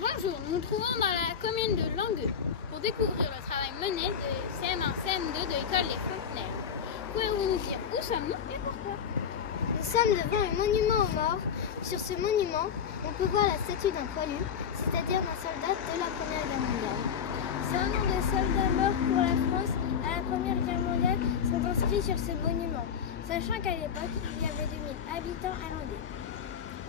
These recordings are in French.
Bonjour, nous nous trouvons dans la commune de Langueux pour découvrir le travail mené de CM1, CM2 de l'école Les Fontenelles. Pouvez-vous nous dire où sommes-nous et pourquoi? Nous sommes devant un monument aux morts. Sur ce monument, on peut voir la statue d'un poilu, c'est-à-dire d'un soldat de la Première Guerre mondiale. C'est un nom de soldats morts pour la France à la Première Guerre mondiale sont inscrits sur ce monument, sachant qu'à l'époque, il y avait 2000 habitants à Langueux.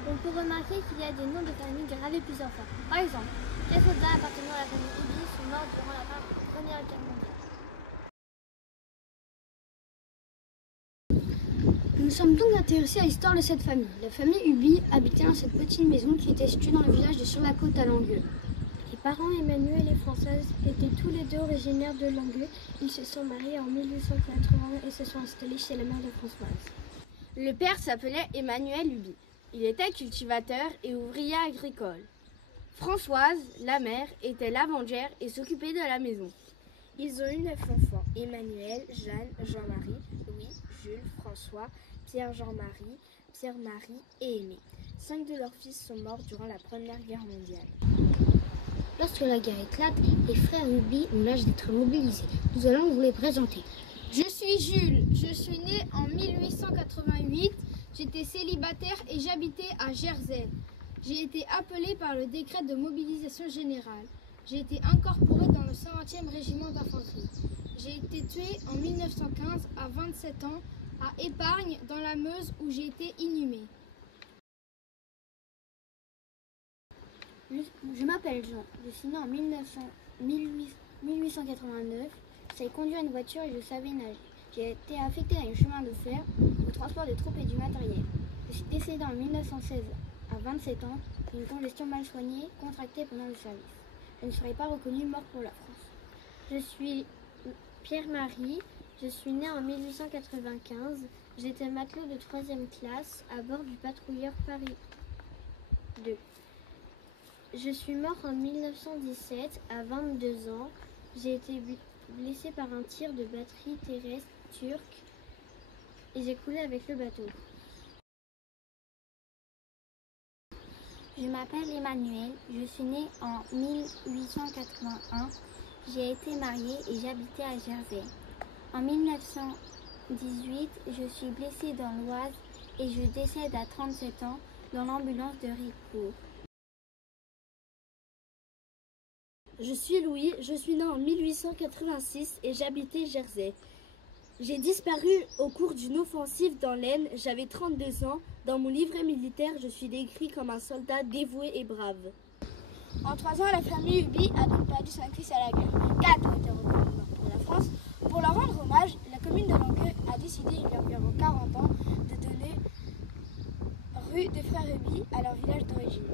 On peut remarquer qu'il y a des noms de familles gravés plusieurs fois. Par exemple, les soldats appartenant à la famille Ubi sont morts durant la Première Guerre mondiale. Nous sommes donc intéressés à l'histoire de cette famille. La famille Ubi habitait dans cette petite maison qui était située dans le village de Sur-la-Côte à Langueux. Les parents Emmanuel et Françoise étaient tous les deux originaires de Langueux. Ils se sont mariés en 1880 et se sont installés chez la mère de Françoise. Le père s'appelait Emmanuel Ubi. Il était cultivateur et ouvrier agricole. Françoise, la mère, était lavandère et s'occupait de la maison. Ils ont eu 9 enfants, Emmanuel, Jeanne, Jean-Marie, Louis, Jules, François, Pierre, Jean-Marie, Pierre-Marie et Aimé. 5 de leurs fils sont morts durant la Première Guerre mondiale. Lorsque la guerre éclate, les frères Ubi ont l'âge d'être mobilisés. Nous allons vous les présenter. Je suis Jules, je suis né en 1888, j'étais célibataire et j'habitais à Jersey. J'ai été appelé par le décret de mobilisation générale. J'ai été incorporé dans le 120e régiment d'infanterie. J'ai été tué en 1915 à 27 ans à Épargne dans la Meuse où j'ai été inhumé. Je m'appelle Jean, je suis né en 1889, je savais conduire une voiture et je savais nager. J'ai été affecté dans les chemins de fer au transport des troupes et du matériel. Je suis décédé en 1916 à 27 ans d'une congestion mal soignée contractée pendant le service. Je ne serai pas reconnu mort pour la France. Je suis Pierre-Marie, je suis né en 1895. J'étais matelot de 3e classe à bord du patrouilleur Paris 2. Je suis mort en 1917 à 22 ans. J'ai été blessé par un tir de batterie terrestre turque et j'ai coulé avec le bateau. Je m'appelle Emmanuel, je suis né en 1881. J'ai été mariée et j'habitais à Jersey. En 1918, je suis blessée dans l'Oise et je décède à 37 ans dans l'ambulance de Ricourt. Je suis Louis, je suis né en 1886 et j'habitais Jersey. J'ai disparu au cours d'une offensive dans l'Aisne, j'avais 32 ans. Dans mon livret militaire, je suis décrit comme un soldat dévoué et brave. En 3 ans, la famille Ubi a donc perdu 5 fils à la guerre. 4 ont été reconnus morts pour la France. Pour leur rendre hommage, la commune de Langueux a décidé il y a environ 40 ans de donner rue des frères Ubi à leur village d'origine.